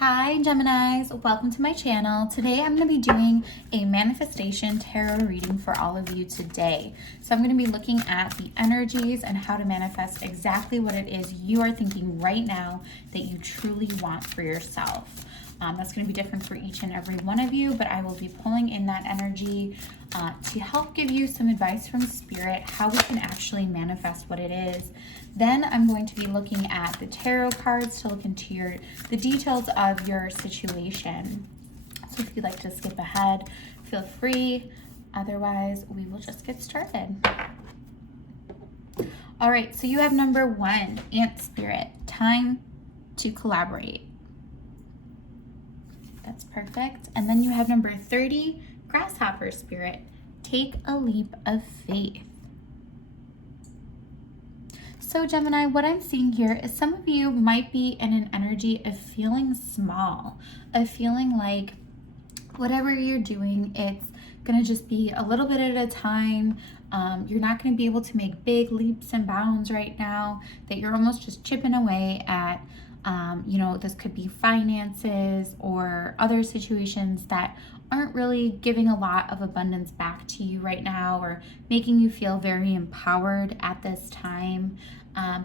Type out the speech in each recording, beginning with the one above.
Hi Geminis, welcome to my channel. Today I'm going to be doing a manifestation tarot reading for all of you today. So I'm going to be looking at the energies and how to manifest exactly what it is you are thinking right now that you truly want for yourself. That's going to be different for each and every one of you, but I will be pulling in that energy to help give you some advice from Spirit, how we can actually manifest what it is. Then I'm going to be looking at the tarot cards to look into the details of your situation. So if you'd like to skip ahead, feel free. Otherwise, we will just get started. All right, so you have number 1, Ant Spirit, time to collaborate. That's perfect. And then you have number 30, Grasshopper Spirit, take a leap of faith. So Gemini, what I'm seeing here is some of you might be in an energy of feeling small, of feeling like whatever you're doing, it's going to just be a little bit at a time. You're not going to be able to make big leaps and bounds right now, that you're almost just chipping away at. This could be finances or other situations that aren't really giving a lot of abundance back to you right now or making you feel very empowered at this time.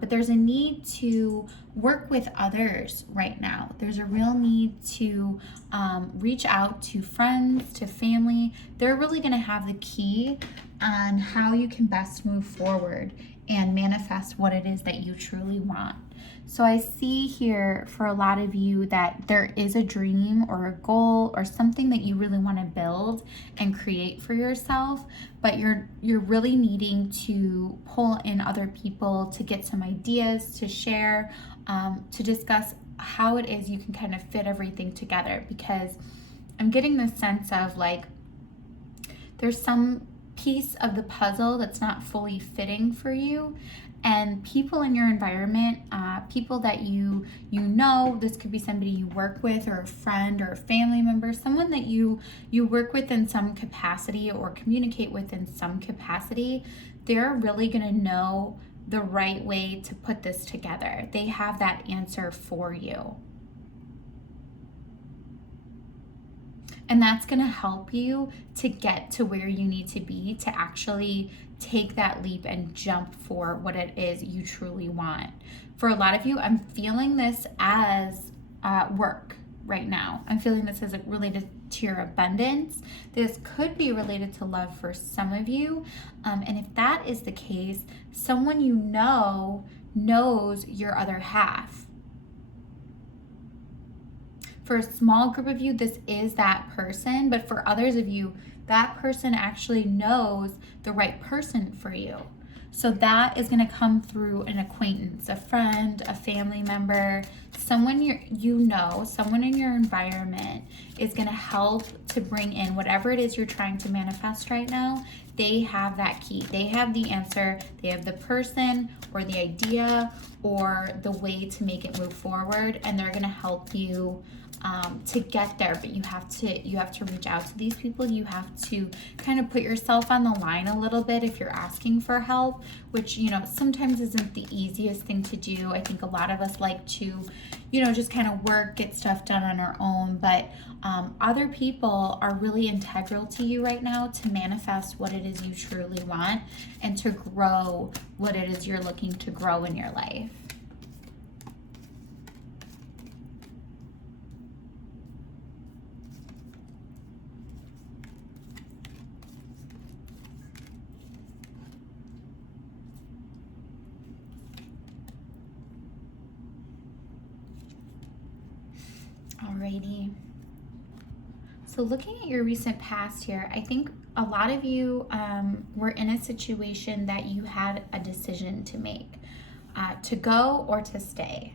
But there's a need to work with others right now. There's a real need to reach out to friends, to family. They're really going to have the key on how you can best move forward and manifest what it is that you truly want. So I see here for a lot of you that there is a dream or a goal or something that you really want to build and create for yourself, but you're really needing to pull in other people to get some ideas to share, to discuss how it is you can kind of fit everything together, because I'm getting the sense of like there's some piece of the puzzle that's not fully fitting for you, and people in your environment, people that you know, this could be somebody you work with or a friend or a family member, someone that you work with in some capacity or communicate with in some capacity, they're really going to know the right way to put this together. They have that answer for you. And that's going to help you to get to where you need to be to actually take that leap and jump for what it is you truly want. For a lot of you, I'm feeling this as work right now. I'm feeling this as related to your abundance. This could be related to love for some of you. And if that is the case, someone you know knows your other half. For a small group of you, this is that person, but for others of you, that person actually knows the right person for you. So that is going to come through an acquaintance, a friend, a family member, someone someone in your environment is going to help to bring in whatever it is you're trying to manifest right now. They have that key. They have the answer. They have the person or the idea or the way to make it move forward, and they're going to help you to get there. But you have to reach out to these people. You have to kind of put yourself on the line a little bit if you're asking for help, which sometimes isn't the easiest thing to do. I think a lot of us like to just kind of get stuff done on our own, but other people are really integral to you right now to manifest what it is you truly want and to grow what it is you're looking to grow in your life. Alrighty. So looking at your recent past here, I think a lot of you were in a situation that you had a decision to make, to go or to stay.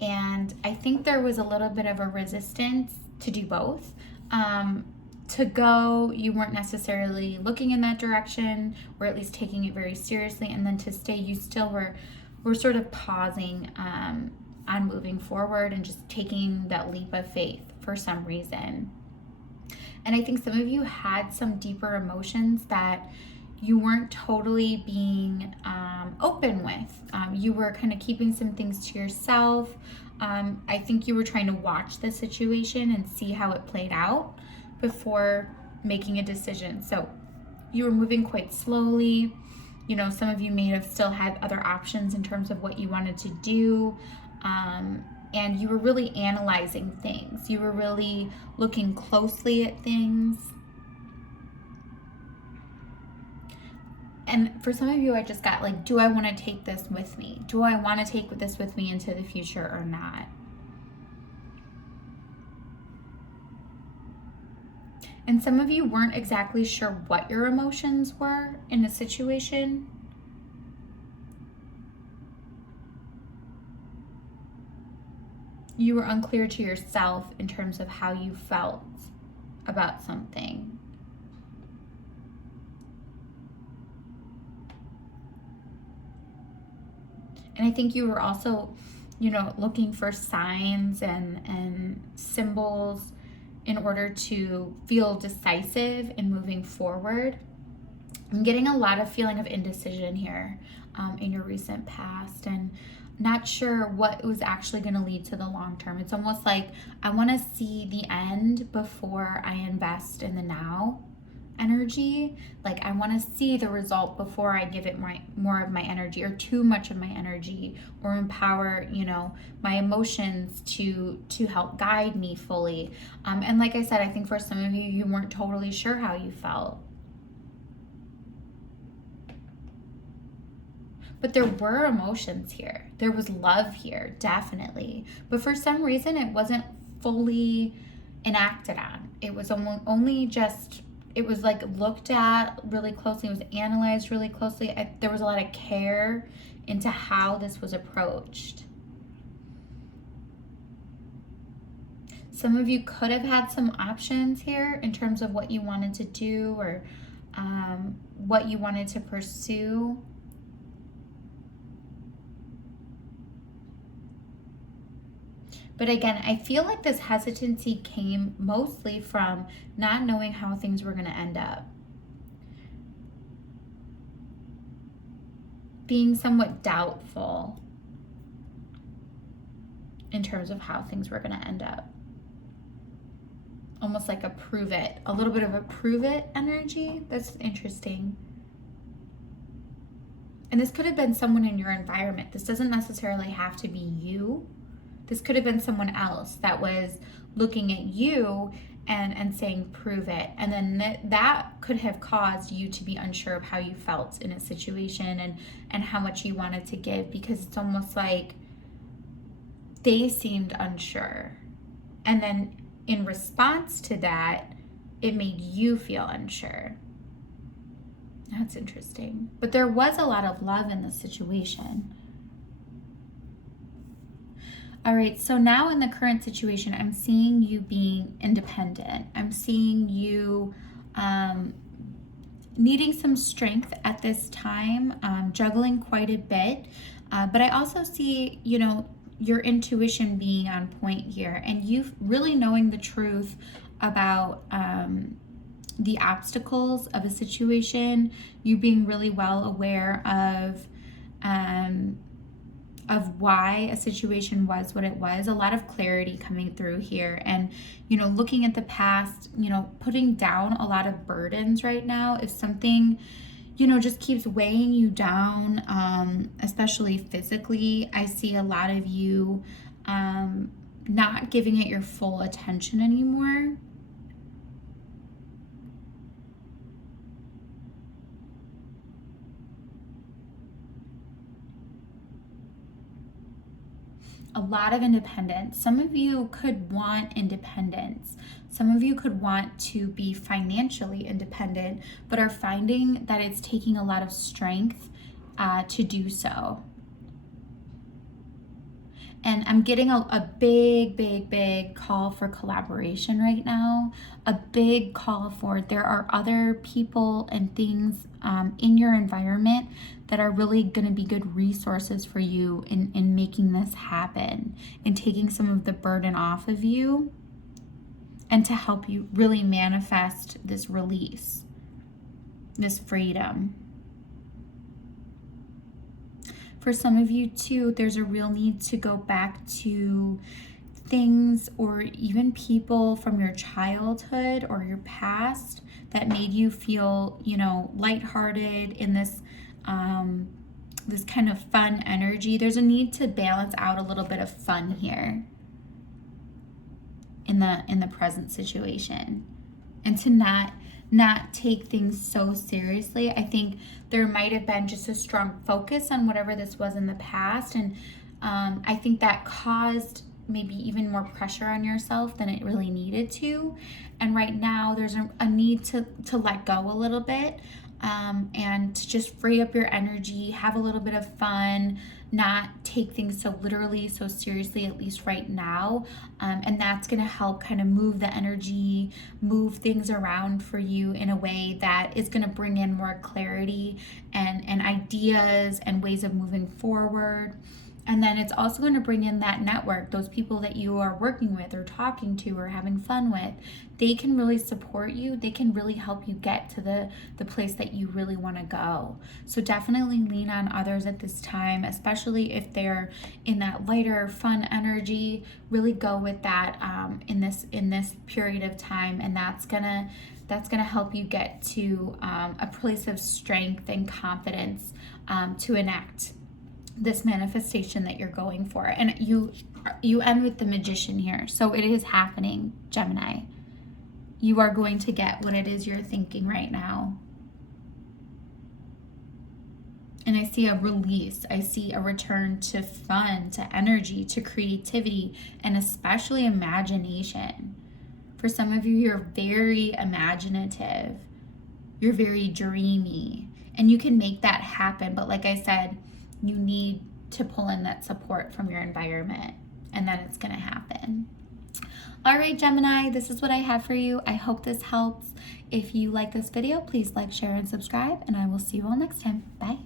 And I think there was a little bit of a resistance to do both. To go, you weren't necessarily looking in that direction, or at least taking it very seriously. And then to stay, you still were sort of pausing on moving forward and just taking that leap of faith for some reason. And I think some of you had some deeper emotions that you weren't totally being open with. You were kind of keeping some things to yourself. I think you were trying to watch the situation and see how it played out before making a decision. So you were moving quite slowly. Some of you may have still had other options in terms of what you wanted to do. And you were really analyzing things. You were really looking closely at things. And for some of you, I just got like, do I want to take this with me? Do I want to take this with me into the future or not? And some of you weren't exactly sure what your emotions were in a situation. You were unclear to yourself in terms of how you felt about something. And I think you were also, looking for signs and symbols in order to feel decisive in moving forward. I'm getting a lot of feeling of indecision here in your recent past, and not sure what was actually going to lead to the long term. It's almost like I want to see the end before I invest in the now energy. Like I want to see the result before I give it more of my energy, or too much of my energy, or empower my emotions to help guide me fully. And like I said, I think for some of you, you weren't totally sure how you felt. But there were emotions here. There was love here, definitely. But for some reason, it wasn't fully enacted on. It was only just, it was like looked at really closely. It was analyzed really closely. There was a lot of care into how this was approached. Some of you could have had some options here in terms of what you wanted to do, or what you wanted to pursue. But again, I feel like this hesitancy came mostly from not knowing how things were going to end up. Being somewhat doubtful in terms of how things were going to end up. Almost like a little bit of a prove it energy. That's interesting. And this could have been someone in your environment. This doesn't necessarily have to be you. This could have been someone else that was looking at you and saying, prove it. And then that could have caused you to be unsure of how you felt in a situation and how much you wanted to give, because it's almost like they seemed unsure. And then in response to that, it made you feel unsure. That's interesting. But there was a lot of love in the situation. All right, so now in the current situation, I'm seeing you being independent. I'm seeing you needing some strength at this time, juggling quite a bit. But I also see, your intuition being on point here, and you really knowing the truth about the obstacles of a situation, you being really well aware of why a situation was what it was. A lot of clarity coming through here, and looking at the past, putting down a lot of burdens right now. If something just keeps weighing you down, especially physically, I see a lot of you not giving it your full attention anymore. A lot of independence. Some of you could want independence. Some of you could want to be financially independent, but are finding that it's taking a lot of strength to do so. And I'm getting a big call for collaboration right now. A big call for, there are other people and things in your environment that are really going to be good resources for you in making this happen, and taking some of the burden off of you, and to help you really manifest this release, this freedom. For some of you too, there's a real need to go back to things or even people from your childhood or your past that made you feel, you know, lighthearted in this this kind of fun energy. There's a need to balance out a little bit of fun here in the present situation, and to not take things so seriously. I think there might have been just a strong focus on whatever this was in the past, and I think that caused maybe even more pressure on yourself than it really needed to. And right now there's a need to let go a little bit, and to just free up your energy, have a little bit of fun, not take things so literally, so seriously, at least right now. And that's going to help kind of move the energy, move things around for you in a way that is going to bring in more clarity and ideas and ways of moving forward. And then it's also going to bring in that network, those people that you are working with or talking to or having fun with. They can really support you. They can really help you get to the place that you really want to go. So definitely lean on others at this time, especially if they're in that lighter, fun energy. Really go with that in this period of time, and that's gonna help you get to a place of strength and confidence to enact this manifestation that you're going for. And you end with the Magician here. So it is happening, Gemini. You are going to get what it is you're thinking right now. And I see a release. I see a return to fun, to energy, to creativity, and especially imagination. For some of you, you're very imaginative. You're very dreamy. And you can make that happen. But like I said, you need to pull in that support from your environment, and then it's going to happen. All right, Gemini, this is what I have for you. I hope this helps. If you like this video, please like, share, and subscribe, and I will see you all next time. Bye.